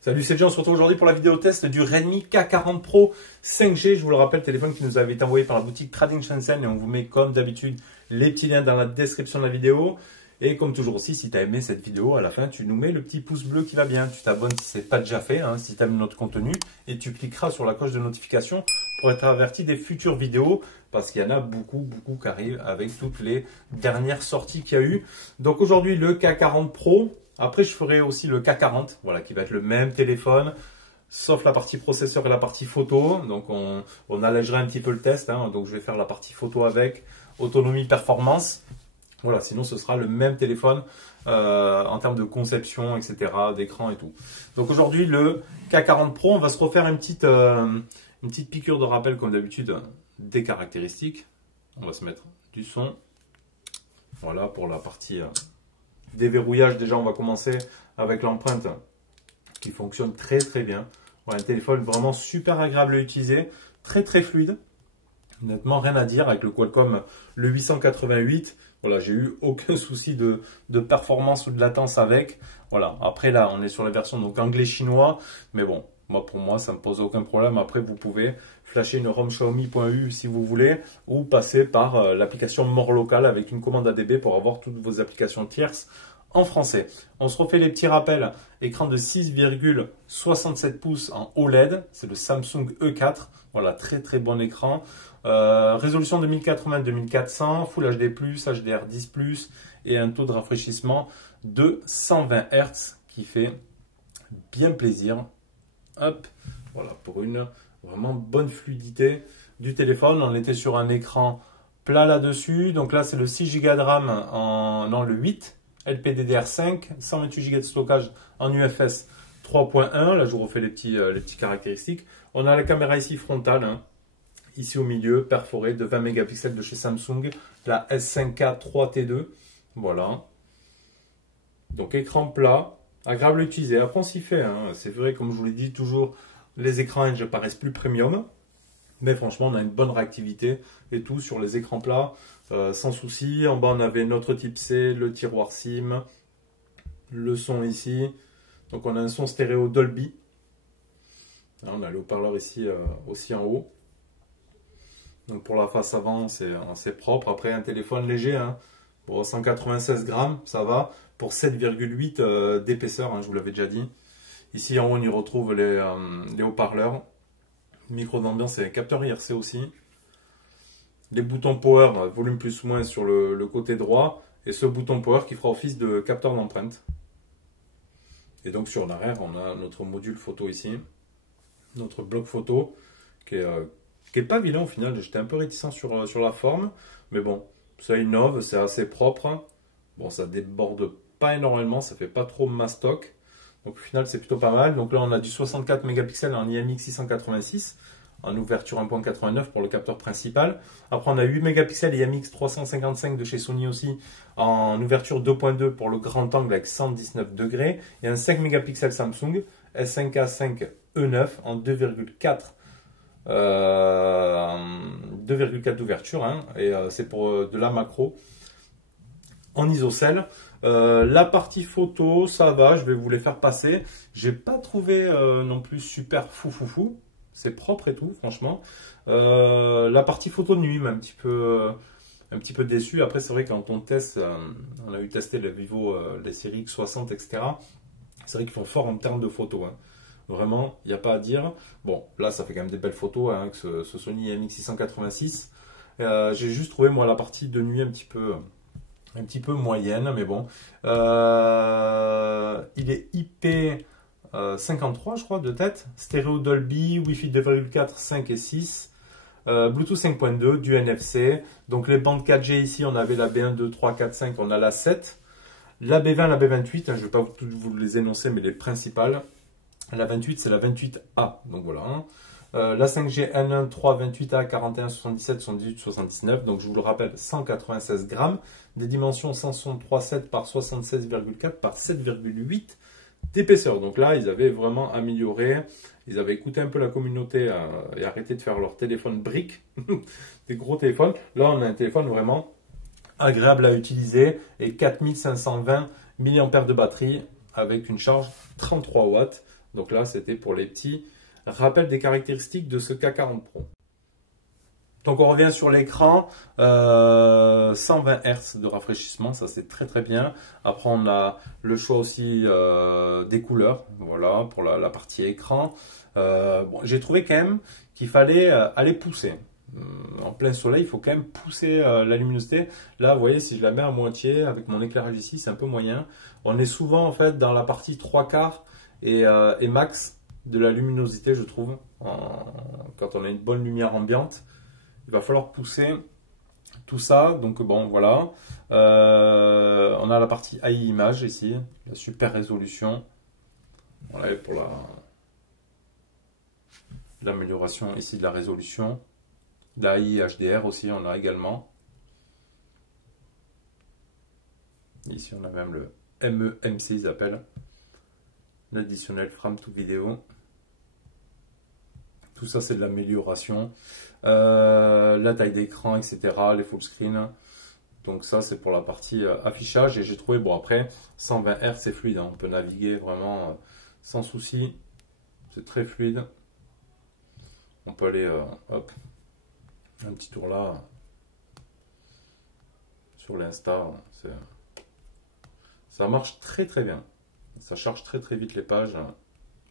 Salut, c'est John, on se retrouve aujourd'hui pour la vidéo test du Redmi K40 Pro 5G. Je vous le rappelle, téléphone qui nous avait été envoyé par la boutique Trading Shenzhen et on vous met comme d'habitude les petits liens dans la description de la vidéo. Et comme toujours aussi, si tu as aimé cette vidéo, à la fin, tu nous mets le petit pouce bleu qui va bien. Tu t'abonnes si ce n'est pas déjà fait, si tu aimes notre contenu. Et tu cliqueras sur la cloche de notification pour être averti des futures vidéos. Parce qu'il y en a beaucoup qui arrivent avec toutes les dernières sorties qu'il y a eu. Donc aujourd'hui, le K40 Pro. Après, je ferai aussi le K40, voilà, qui va être le même téléphone, sauf la partie processeur et la partie photo. Donc, on allégera un petit peu le test. Donc, je vais faire la partie photo avec autonomie, performance. Voilà, sinon, ce sera le même téléphone en termes de conception, etc., d'écran et tout. Donc, aujourd'hui, le K40 Pro, on va se refaire une petite piqûre de rappel, comme d'habitude, des caractéristiques. On va se mettre du son. Voilà, pour la partie... déverrouillage, déjà on va commencer avec l'empreinte qui fonctionne très bien. Voilà, un téléphone vraiment super agréable à utiliser, très fluide. Honnêtement, rien à dire avec le Qualcomm le 888. Voilà, j'ai eu aucun souci de performance ou de latence avec. Voilà, après là on est sur la version donc anglais-chinois, mais bon, pour moi ça ne me pose aucun problème. Après vous pouvez flasher une ROM Xiaomi.eu si vous voulez, ou passer par l'application More Local avec une commande ADB pour avoir toutes vos applications tierces en français. On se refait les petits rappels. Écran de 6,67 pouces en OLED, c'est le Samsung E4. Voilà, très bon écran. Résolution 2080-2400, Full HD+, HDR10+, et un taux de rafraîchissement de 120 Hz qui fait bien plaisir. Hop, voilà, pour une vraiment bonne fluidité du téléphone. On était sur un écran plat là-dessus. Donc là, c'est le 6 Go de RAM le 8. LPDDR5, 128 Go de stockage en UFS 3.1. Là, je vous refais les petits caractéristiques. On a la caméra ici frontale, ici au milieu, perforée de 20 mégapixels de chez Samsung. La S5K 3T2. Voilà. Donc, écran plat, agréable à utiliser. Après, on s'y fait. C'est vrai, comme je vous l'ai dit, toujours, les écrans Edge paraissent plus premium. Mais franchement, on a une bonne réactivité et tout sur les écrans plats, sans souci. En bas, on avait notre type C, le tiroir SIM, le son ici. Donc, on a un son stéréo Dolby. Là, on a le haut-parleur ici aussi en haut. Donc, pour la face avant, c'est propre. Après, un téléphone léger, pour 196 grammes, ça va. Pour 7,8 d'épaisseur, je vous l'avais déjà dit. Ici, en haut, on y retrouve les haut-parleurs. Micro d'ambiance et capteur IRC aussi. Les boutons power, volume plus ou moins sur le côté droit. Et ce bouton power qui fera office de capteur d'empreinte. Et donc sur l'arrière, on a notre module photo ici. Notre bloc photo qui est pas vilain au final. J'étais un peu réticent sur la forme. Mais bon, ça innove, c'est assez propre. Bon, ça déborde pas énormément, ça fait pas trop mastoc. Donc au final, c'est plutôt pas mal. Donc là, on a du 64 mégapixels en IMX 686, en ouverture 1.89 pour le capteur principal. Après, on a 8 mégapixels IMX 355 de chez Sony aussi, en ouverture 2.2 pour le grand angle avec 119 degrés. Et un 5 mégapixels Samsung S5K5 E9 en 2,4 d'ouverture. Et c'est pour de la macro en isocèle. La partie photo, ça va, je vais vous les faire passer. J'ai pas trouvé non plus super fou. C'est propre et tout, franchement. La partie photo de nuit m'a un petit peu déçu. Après, c'est vrai quand on teste, on a eu testé les Vivo, les séries X60, etc. C'est vrai qu'ils font fort en termes de photos. Vraiment, il n'y a pas à dire. Bon, là, ça fait quand même des belles photos avec ce Sony MX686. J'ai juste trouvé, moi, la partie de nuit un petit peu moyenne, mais bon. Il est IP53, je crois, de tête. Stéréo Dolby, Wi-Fi 2,4, 5 et 6. Bluetooth 5.2, du NFC. Donc les bandes 4G ici, on avait la B1, 2, 3, 4, 5, on a la 7. La B20, la B28, je ne vais pas toutes vous les énoncer, mais les principales. La 28, c'est la 28A, donc voilà. La 5G N1 3 28A 41 77 78 79, donc je vous le rappelle, 196 grammes, des dimensions 163,7 par 76,4 par 7,8 d'épaisseur. Donc là, ils avaient vraiment amélioré. Ils avaient écouté un peu la communauté et arrêté de faire leur téléphone brique, des gros téléphones. Là, on a un téléphone vraiment agréable à utiliser et 4520 mAh de batterie avec une charge 33 watts. Donc là, c'était pour les petits rappels des caractéristiques de ce K40 Pro. Donc on revient sur l'écran, 120 Hz de rafraîchissement, ça c'est très très bien. Après on a le choix aussi des couleurs, voilà pour la partie écran. Bon, j'ai trouvé quand même qu'il fallait aller pousser. En plein soleil, il faut quand même pousser la luminosité. Là, vous voyez, si je la mets à moitié avec mon éclairage ici, c'est un peu moyen. On est souvent en fait dans la partie 3/4 et max de la luminosité, je trouve, quand on a une bonne lumière ambiante. Il va falloir pousser tout ça. Donc bon, voilà. On a la partie AI image ici, la super résolution. Voilà pour l'amélioration ici de la résolution. L'AI HDR aussi, on a également. Ici, on a même le MEMC, ils appellent. L'additionnel frame to vidéo. Tout ça, c'est de l'amélioration. La taille d'écran, etc. Les full screen. Donc ça, c'est pour la partie affichage. Et j'ai trouvé, bon après, 120 Hz, c'est fluide. Hein. On peut naviguer vraiment sans souci. C'est très fluide. On peut aller, hop, un petit tour là. Sur l'Insta. Ça marche très très bien. Ça charge très très vite les pages.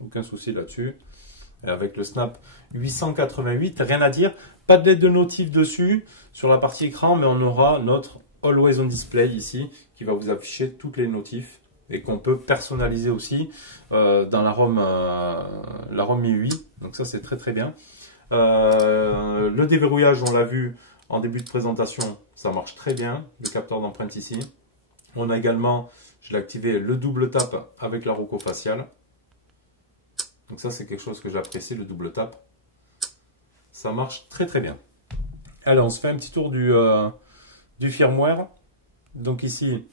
Aucun souci là-dessus. Et avec le Snap 888, rien à dire. Pas de LED de notif dessus sur la partie écran, mais on aura notre Always on Display ici qui va vous afficher toutes les notifs et qu'on peut personnaliser aussi dans la ROM MIUI. Donc ça, c'est très très bien. Le déverrouillage, on l'a vu en début de présentation, ça marche très bien. Le capteur d'empreinte ici. On a également, je l'ai activé, le double tap avec la roco faciale. Donc ça, c'est quelque chose que j'apprécie, le double tap. Ça marche très très bien. Allez, on se fait un petit tour du firmware. Donc ici,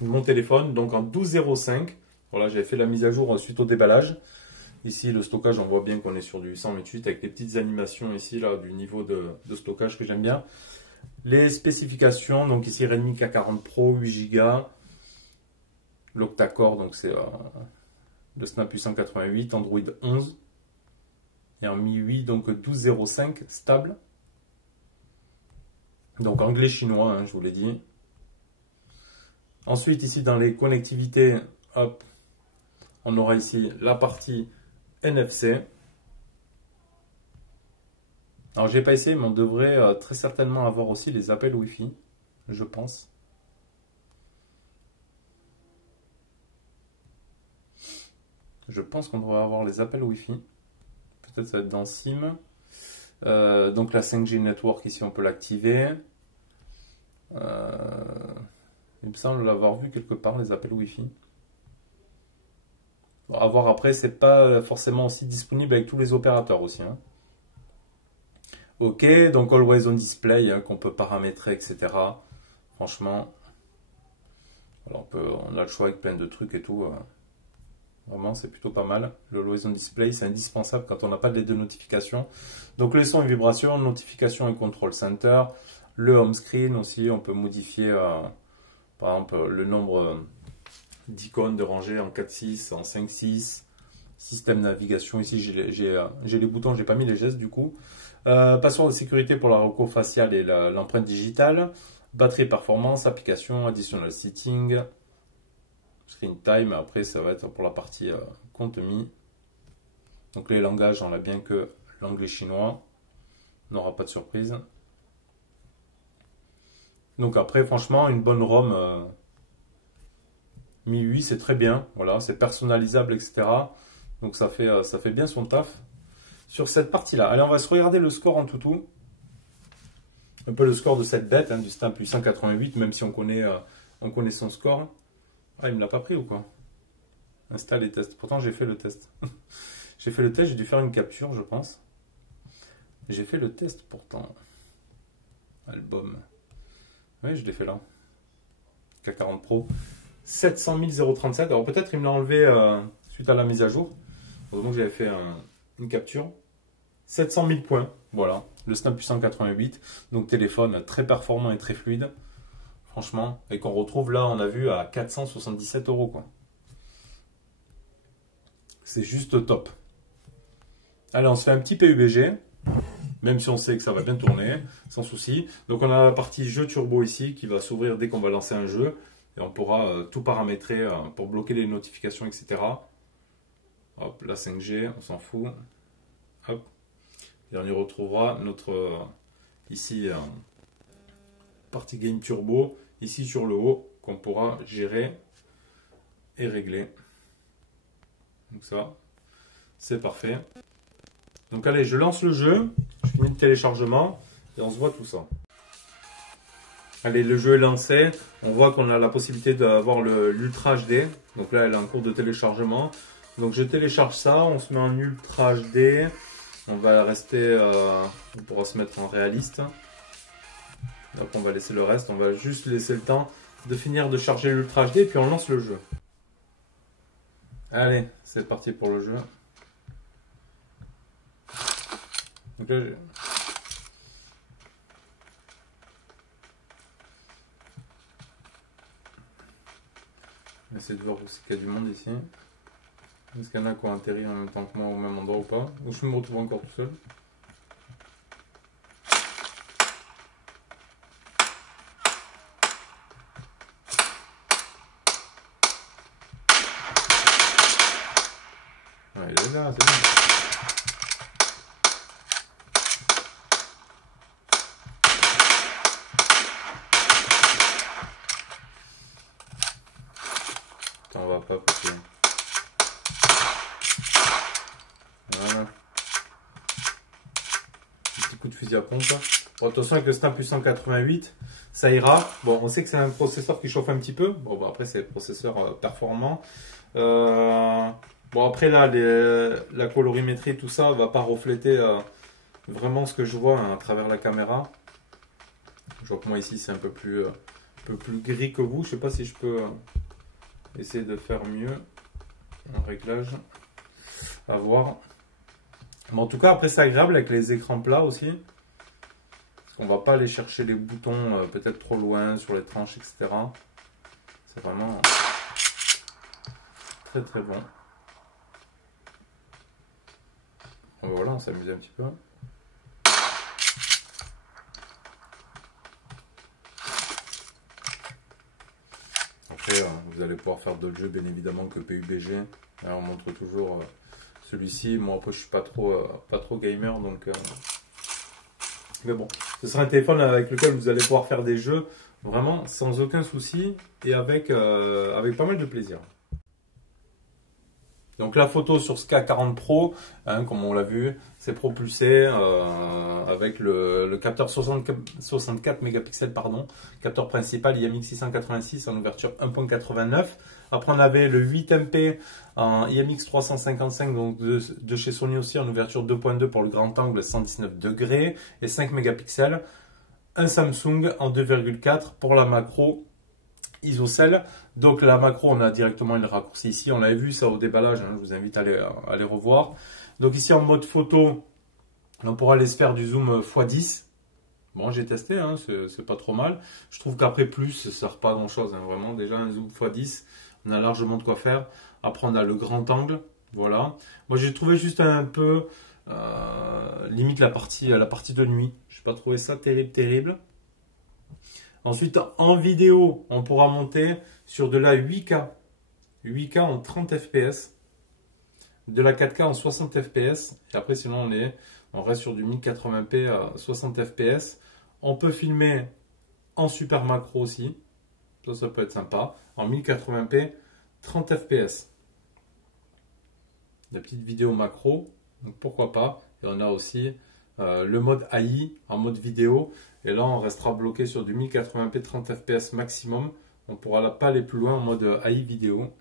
mon téléphone, donc en 12.05. Voilà, j'ai fait la mise à jour suite au déballage. Ici, le stockage, on voit bien qu'on est sur du 128 avec les petites animations ici, là, du niveau de stockage que j'aime bien. Les spécifications, donc ici, Redmi K40 Pro, 8 Go. L'octa-core, donc c'est le Snap 888, Android 11. Et en MIUI, donc 12.05, stable. Donc anglais-chinois, hein, je vous l'ai dit. Ensuite, ici, dans les connectivités, hop, on aura ici la partie NFC. Alors, j'ai pas essayé, mais on devrait très certainement avoir aussi les appels Wi-Fi, je pense. Je pense qu'on devrait avoir les appels Wi-Fi. Peut-être ça va être dans SIM. Donc la 5G Network, ici, on peut l'activer. Il me semble l'avoir vu quelque part, les appels Wi-Fi. Bon, à voir après, c'est pas forcément aussi disponible avec tous les opérateurs aussi. Hein. Ok, donc Always on Display, hein, qu'on peut paramétrer, etc. Franchement, alors on a le choix avec plein de trucs et tout. Vraiment, c'est plutôt pas mal. Le Always on Display, c'est indispensable quand on n'a pas de LED de notification. Donc les sons et vibrations, notification et control center. Le home screen aussi, on peut modifier par exemple le nombre d'icônes de rangée en 4-6, en 5-6. Système navigation, ici j'ai les boutons, j'ai pas mis les gestes du coup. Password de sécurité pour la reco faciale et l'empreinte digitale. Batterie performance, application, additional setting. Screen time, après ça va être pour la partie contenu. Donc les langages, on a bien que l'anglais chinois. On n'aura pas de surprise. Donc après, franchement, une bonne ROM MIUI, c'est très bien. Voilà, c'est personnalisable, etc. Donc ça fait bien son taf sur cette partie-là. Allez, on va se regarder le score en tout. Un peu le score de cette bête, hein, du Snap 888, même si on connaît son score. Ah, il me l'a pas pris ou quoi? Installe et test. Pourtant, j'ai fait le test. J'ai fait le test, j'ai dû faire une capture, je pense. J'ai fait le test pourtant. Album. Oui, je l'ai fait là. K40 Pro. 700 037. Alors peut-être il me l'a enlevé suite à la mise à jour. Heureusement que j'avais fait une capture. 700 000 points, voilà, le Snap 888. Donc téléphone très performant et très fluide. Franchement, et qu'on retrouve là, on a vu à 477 €, quoi. C'est juste top. Allez, on se fait un petit PUBG, même si on sait que ça va bien tourner, sans souci. Donc on a la partie jeu turbo ici qui va s'ouvrir dès qu'on va lancer un jeu. Et on pourra tout paramétrer pour bloquer les notifications, etc. Hop, la 5G, on s'en fout. Hop. Et on y retrouvera notre, ici, partie game turbo, ici sur le haut, qu'on pourra gérer et régler. Donc ça, c'est parfait. Donc allez, je lance le jeu, je finis le téléchargement et on se voit tout ça. Allez, le jeu est lancé. On voit qu'on a la possibilité d'avoir l'Ultra HD. Donc là, elle est en cours de téléchargement. Donc je télécharge ça, on se met en Ultra HD. On va rester, on pourra se mettre en réaliste. Donc on va laisser le reste, on va juste laisser le temps de finir de charger l'Ultra HD et puis on lance le jeu. Allez, c'est parti pour le jeu. Donc là, on essaie de voir aussi qu'il y a du monde ici. Est-ce qu'il y en a qui ont atterri en même temps que moi au même endroit ou pas? Ou je me retrouve encore tout seul? Ouais, il est là, c'est bon. Attends, on va pas passer. Voilà. Petit coup de fusil à pompe. Bon, attention avec le Snap 888, ça ira. Bon, on sait que c'est un processeur qui chauffe un petit peu. Bon, bah, après, c'est le processeur performant. Bon, après, là, la colorimétrie, tout ça, va pas refléter vraiment ce que je vois à travers la caméra. Je vois que moi, ici, c'est un peu plus gris que vous. Je sais pas si je peux essayer de faire mieux en réglage. À voir. Mais en tout cas, après, c'est agréable avec les écrans plats aussi. Parce qu'on va pas aller chercher les boutons peut-être trop loin sur les tranches, etc. C'est vraiment très très bon. Bon, voilà, on s'amuse un petit peu. Après, vous allez pouvoir faire d'autres jeux, bien évidemment, que PUBG. Là, on montre toujours celui-ci. Moi, après, je suis pas trop gamer, donc... Mais bon, ce sera un téléphone avec lequel vous allez pouvoir faire des jeux vraiment sans aucun souci et avec pas mal de plaisir. Donc la photo sur ce K40 Pro, hein, comme on l'a vu, c'est propulsé avec le capteur 64 mégapixels, pardon, capteur principal IMX 686 en ouverture 1.89. Après on avait le 8MP en IMX 355 donc de chez Sony aussi en ouverture 2.2 pour le grand angle 119 degrés et 5 mégapixels. Un Samsung en 2.4 pour la macro ISOCELL. Donc la macro, on a directement le raccourci ici. On l'avait vu ça au déballage, hein, je vous invite à aller revoir. Donc ici en mode photo, on pourra aller se faire du zoom x10. Bon, j'ai testé, hein, c'est pas trop mal. Je trouve qu'après plus, ça sert pas à grand chose. Hein, vraiment, déjà un zoom x10, on a largement de quoi faire. Après, on a le grand angle. Voilà. Moi, j'ai trouvé juste un peu limite la partie de nuit. Je n'ai pas trouvé ça terrible. Ensuite, en vidéo, on pourra monter sur de la 8K. 8K en 30 fps. De la 4K en 60 fps. Et après, sinon, on reste sur du 1080p à 60 fps. On peut filmer en super macro aussi. Ça peut être sympa. En 1080p, 30 fps. La petite vidéo macro. Donc pourquoi pas. Et on a aussi le mode AI en mode vidéo. Et là, on restera bloqué sur du 1080p 30 fps maximum. On ne pourra pas aller plus loin en mode AI vidéo.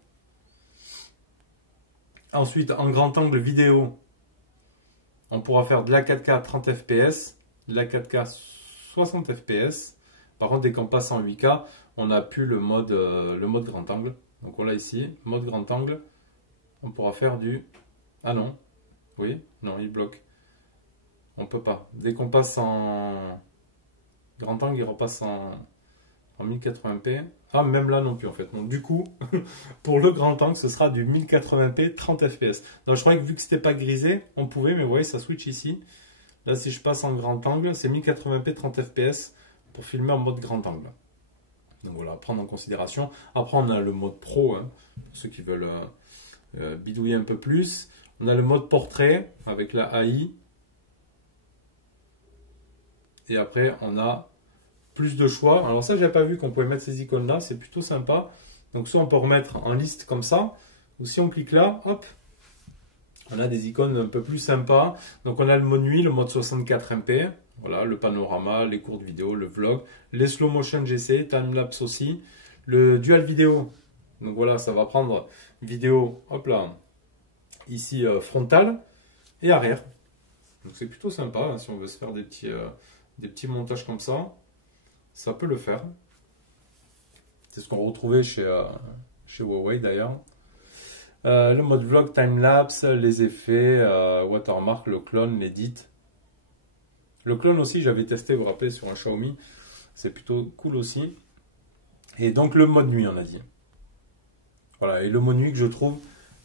Ensuite, en grand angle vidéo, on pourra faire de la 4K 30 fps, de la 4K 60 fps. Par contre, dès qu'on passe en 8K, on n'a plus le mode grand angle. Donc on l'a ici, mode grand angle, on pourra faire du... Ah non, oui, non, il bloque. On peut pas. Dès qu'on passe en grand angle, il repasse en 1080p. Ah, même là non plus en fait. Donc du coup, pour le grand angle, ce sera du 1080p 30 fps. Donc je croyais que vu que c'était pas grisé, on pouvait, mais vous voyez, ça switch ici. Là, si je passe en grand angle, c'est 1080p 30 fps pour filmer en mode grand angle. Donc voilà, à prendre en considération. Après, on a le mode pro, hein, pour ceux qui veulent bidouiller un peu plus. On a le mode portrait avec la AI. Et après, on a plus de choix. Alors ça, j'avais pas vu qu'on pouvait mettre ces icônes-là. C'est plutôt sympa. Donc soit on peut remettre en liste comme ça. Ou si on clique là, hop, on a des icônes un peu plus sympas. Donc on a le mode nuit, le mode 64 MP. Voilà, le panorama, les courtes vidéos, le vlog. Les slow motion GC, timelapse aussi. Le dual vidéo. Donc voilà, ça va prendre vidéo, hop là, ici frontale et arrière. Donc c'est plutôt sympa, hein, si on veut se faire des petits montages comme ça. Ça peut le faire. C'est ce qu'on retrouvait chez Huawei d'ailleurs. Le mode vlog, timelapse, les effets, watermark, le clone, l'edit. Le clone aussi, j'avais testé, vous vous rappelez, sur un Xiaomi. C'est plutôt cool aussi. Et donc le mode nuit, on a dit. Voilà, et le mode nuit que je trouve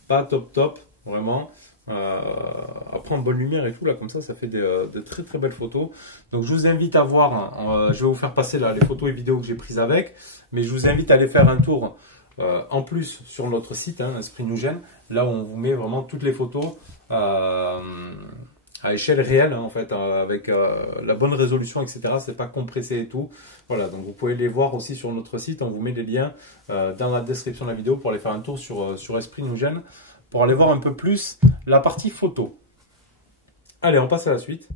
pas top, vraiment. Après en bonne lumière et tout, là, comme ça fait de très très belles photos. Donc je vous invite à voir, hein, je vais vous faire passer là les photos et vidéos que j'ai prises avec. Mais je vous invite à aller faire un tour en plus sur notre site, hein, Esprit Nous Gêne, là où on vous met vraiment toutes les photos à échelle réelle, hein, en fait, avec la bonne résolution, etc. C'est pas compressé et tout. Voilà, donc vous pouvez les voir aussi sur notre site. On vous met les liens dans la description de la vidéo pour aller faire un tour sur Esprit Nous Gêne, pour aller voir un peu plus la partie photo. Allez, on passe à la suite.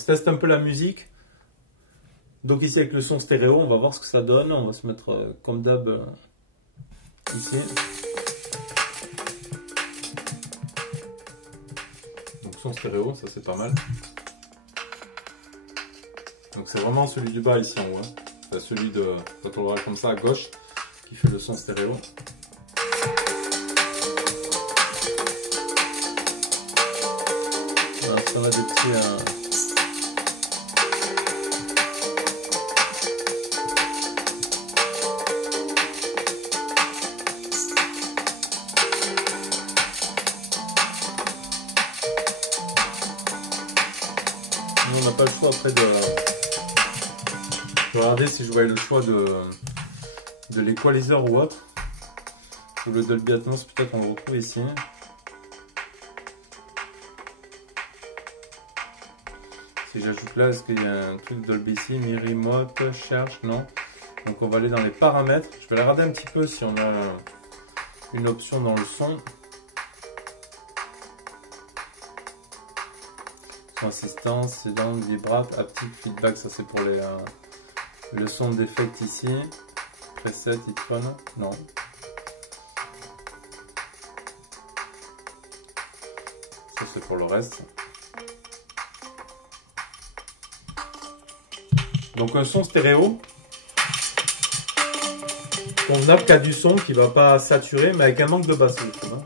se teste un peu la musique. Donc ici avec le son stéréo, on va voir ce que ça donne. On va se mettre comme d'hab ici. Donc son stéréo, ça c'est pas mal. Donc c'est vraiment celui du bas ici en haut. Hein. C'est celui de, quand on le voit comme ça à gauche, qui fait le son stéréo. Alors ça va des petits... on n'a pas le choix après de regarder si je voyais le choix de l'équaliseur ou autre. Ou le Dolby Atmos, peut-être on le retrouve ici. Si j'ajoute là, est-ce qu'il y a un truc Dolby ici? Mi Remote, cherche, non. Donc on va aller dans les paramètres. Je vais regarder un petit peu si on a une option dans le son. Assistance, silence, vibrate, haptic, feedback, ça c'est pour les le son d'effect ici. Preset, headphone, non. Ça c'est pour le reste. Donc un son stéréo. Convenable qui a du son qui va pas saturer, mais avec un manque de basse, je trouve. Hein.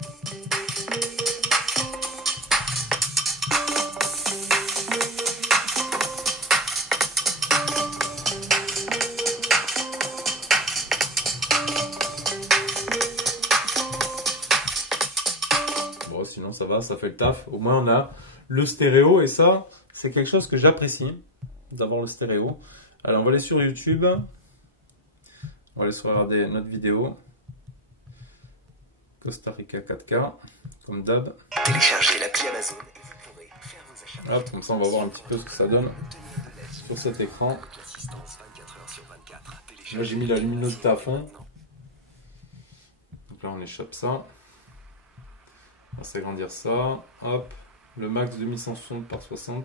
Sinon ça va, ça fait le taf. Au moins on a le stéréo et ça, c'est quelque chose que j'apprécie d'avoir le stéréo. Alors on va aller sur YouTube. On va aller se regarder notre vidéo. Costa Rica 4K, comme d'hab. Téléchargez l'appli Amazon et vous pourrez faire vos achats. Hop, comme ça on va voir un petit peu ce que ça donne sur cet écran. Là j'ai mis la luminosité à fond. Donc là on échappe ça. On va s'agrandir ça, hop, le max 2160 par 60.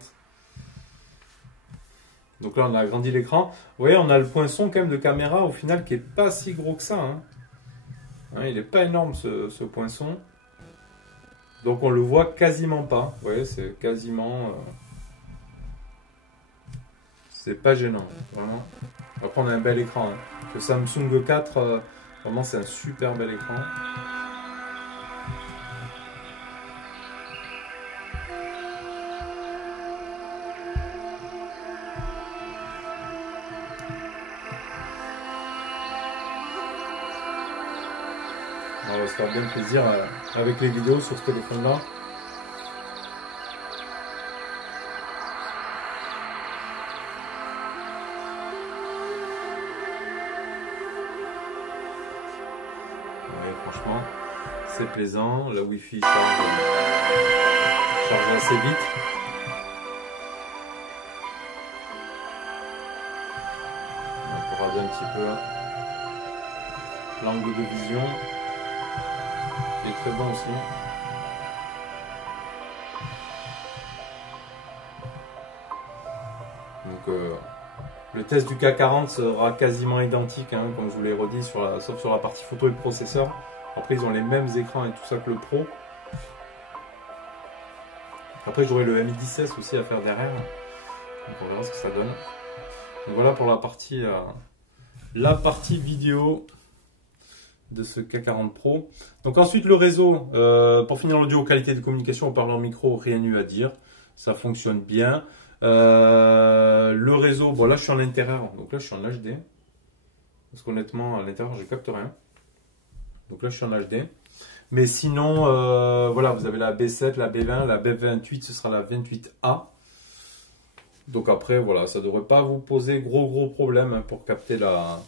Donc là on a agrandi l'écran. Vous voyez, on a le poinçon quand même de caméra au final qui est pas si gros que ça. Hein. Hein, il n'est pas énorme ce poinçon. Donc on le voit quasiment pas. Vous voyez, c'est quasiment... c'est pas gênant, vraiment. Après on a un bel écran. Hein. Le Samsung 4, vraiment c'est un super bel écran. On va se faire bien plaisir avec les vidéos sur ce téléphone-là. Ouais, franchement, c'est plaisant. La Wi-Fi charge assez vite. On va regarder un petit peu l'angle de vision. Il est très bon aussi. Donc le test du K40 sera quasiment identique, hein, comme je vous l'ai redit, sauf sur la partie photo et le processeur. Après ils ont les mêmes écrans et tout ça que le Pro. Après j'aurai le Mi 10S aussi à faire derrière. Donc on verra ce que ça donne. Donc voilà pour la partie vidéo de ce K40 Pro. Donc ensuite le réseau, pour finir l'audio, qualité de communication, en parlant micro, rien eu à dire, ça fonctionne bien. Le réseau, bon là je suis en intérieur, donc là je suis en HD, parce qu'honnêtement à l'intérieur je capte rien, donc là je suis en HD. Mais sinon, voilà, vous avez la B7, la B20, la B28, ce sera la 28A. Donc après, voilà, ça ne devrait pas vous poser gros problème hein, pour capter la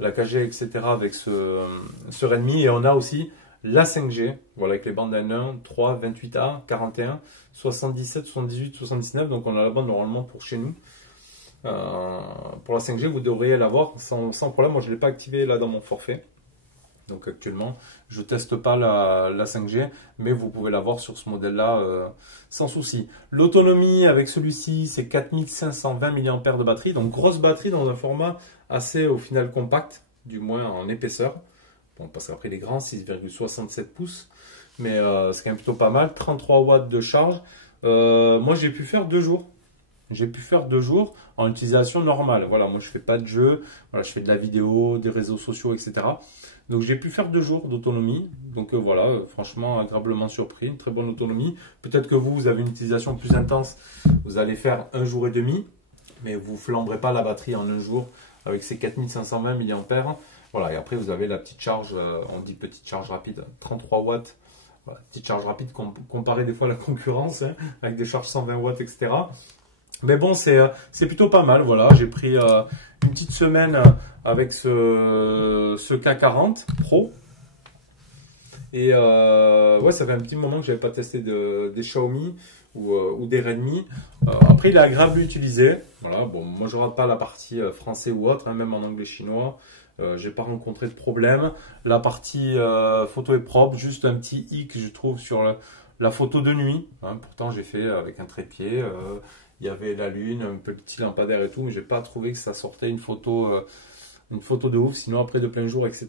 4G, etc. avec ce Redmi. Et on a aussi la 5G, voilà, avec les bandes N1, 3, 28A, 41, 77, 78, 79. Donc on a la bande normalement pour chez nous. Pour la 5G, vous devriez l'avoir sans problème. Moi, je ne l'ai pas activé là dans mon forfait. Donc actuellement, je teste pas la 5G, mais vous pouvez l'avoir sur ce modèle-là sans souci. L'autonomie avec celui-ci, c'est 4520 mAh de batterie. Donc grosse batterie dans un format assez au final compact, du moins en épaisseur. Bon, parce qu'après les grands, 6,67 pouces. Mais c'est quand même plutôt pas mal. 33 watts de charge. Moi, j'ai pu faire 2 jours. J'ai pu faire 2 jours en utilisation normale. Voilà, moi je fais pas de jeu. Voilà, je fais de la vidéo, des réseaux sociaux, etc. Donc j'ai pu faire 2 jours d'autonomie. Donc voilà, franchement agréablement surpris. Une très bonne autonomie. Peut-être que vous avez une utilisation plus intense. Vous allez faire 1 jour et demi. Mais vous ne flamberez pas la batterie en 1 jour avec ces 4520 mAh. Voilà, et après vous avez la petite charge, on dit petite charge rapide, 33 watts. Voilà, petite charge rapide comparée des fois à la concurrence, hein, avec des charges 120 watts, etc. Mais bon, c'est plutôt pas mal. Voilà, j'ai pris une petite semaine avec ce K40 Pro. Et ouais, ça fait un petit moment que j'avais pas testé des Xiaomi ou des Redmi. Après, il est agréable à utiliser. Voilà, bon, moi je rate pas la partie français ou autre, hein, même en anglais chinois. J'ai pas rencontré de problème. La partie photo est propre, juste un petit hic, je trouve, sur la photo de nuit. Hein, pourtant, j'ai fait avec un trépied. Il y avait la lune, un petit lampadaire et tout, mais j'ai pas trouvé que ça sortait une photo de ouf. Sinon, après de plein jour, etc.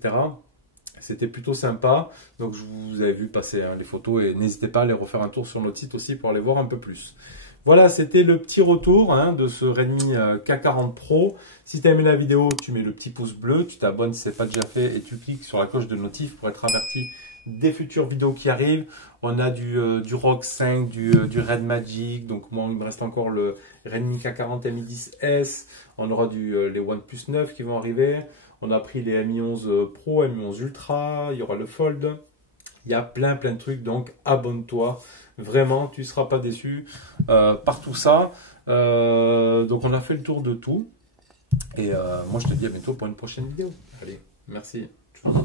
C'était plutôt sympa. Donc, je vous avais vu passer hein, les photos et n'hésitez pas à aller refaire un tour sur notre site aussi pour aller voir un peu plus. Voilà, c'était le petit retour hein, de ce Redmi K40 Pro. Si tu as aimé la vidéo, tu mets le petit pouce bleu, tu t'abonnes si ce n'est pas déjà fait et tu cliques sur la cloche de notif pour être averti des futures vidéos qui arrivent. On a du ROG 5, du Red Magic, donc moi il me reste encore le Redmi K40 Mi 10S. On aura les OnePlus 9 qui vont arriver. On a pris les Mi 11 Pro, Mi 11 Ultra, il y aura le Fold. Il y a plein de trucs, donc abonne-toi. Vraiment, tu ne seras pas déçu par tout ça. Donc on a fait le tour de tout. Et moi je te dis à bientôt pour une prochaine vidéo. Allez, merci. Tchuss.